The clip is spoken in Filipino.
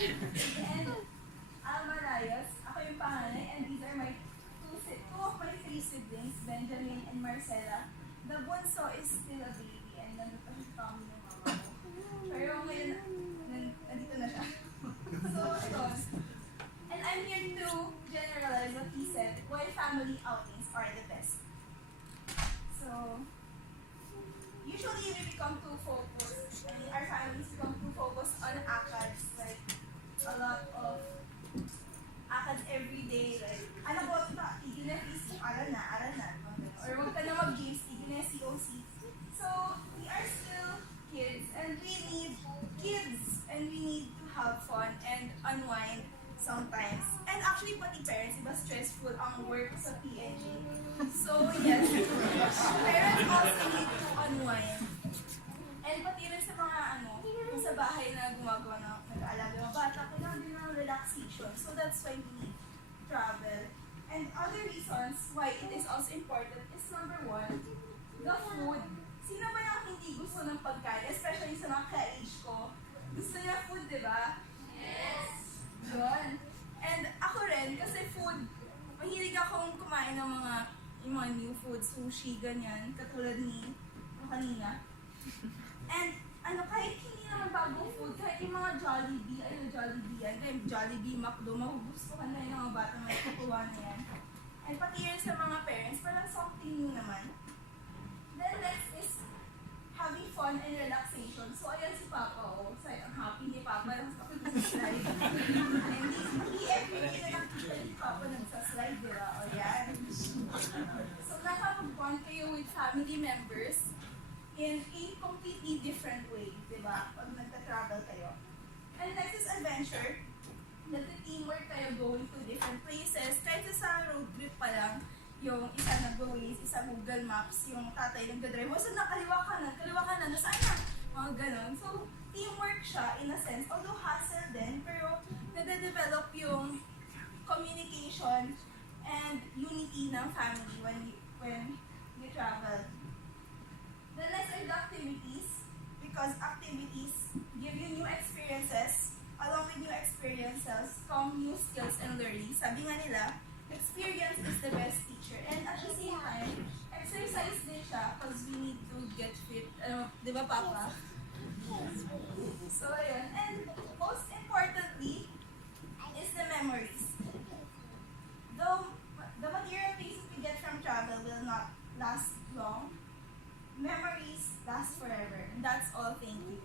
And Alma Rayos, ako yung panganay, and these are my two of my three siblings, Benjamin and Marcela. The bunso is still a baby, and nandito pa siya sa tummy ng mama ko. Pero ngayon, nandito na siya. So, ayun. And I'm here to generalize what he said, why family outings are the best. So, usually we become too focused, I mean, our families become too focused on ACADS, like a lot of ACADS every day, like, ano ba ito? Tigil na fees, aral na. Or huwag ka na mag-games, tigil na COC. So, we are still kids, and we need to have fun and unwind sometimes. And actually, pati parents, iba stressful ang work sa PNG. So, yes, parents also need to unwind. And pati rin sa mga yung sa bahay na gumagawa na nag-aalaga ng bata, kailangan din ng relaxation. So, that's why we need travel. And other reasons why it is also important is number one, the food. Sino ba yung hindi gusto ng pagkain? Especially sa mga ka-age ko. Gusto niya food, di ba? Yes! Yun. And ako rin, kasi food, mahilig akong kumain ng yung mga new food, sushi, ganyan, katulad ni kanina. And kahit hindi naman bagong food, kahit yung mga Jollibee, Jollibee, McDo, magugustuhan na yung mga bata may kukuha na yan. And pati yun sa mga parents, parang something new naman. Then next is having fun and relaxation. So ayan si Papa, ang happy ni Papa, nagsaslide. And every day na nakita ni Papa nagsaslide, di ba? O yan. So nakapag-bond kayo with family members in a completely different way, di ba? Pag nagta-travel kayo. And next is adventure. Nag-teamwork kayo going to different places. Kahit sa road trip pa lang, yung isa nag-Waze, isa Google Maps, yung tatay nag-drive. So, kaliwa kanan, nasaan na? Mga ganon. So, teamwork siya in a sense. Although hassle din, pero nade-develop yung communication and unity ng family when you travel. The next are the activities, because activities give you new experiences. Along with new experiences come new skills and learning. Sabi nga nila, experience is the best teacher. And at the same time, exercise din siya because we need to get fit. Di ba, Papa? So, ayun. And most importantly is the memories. Though the material things we get from travel will not last long, memories last forever. And that's all. Thank you.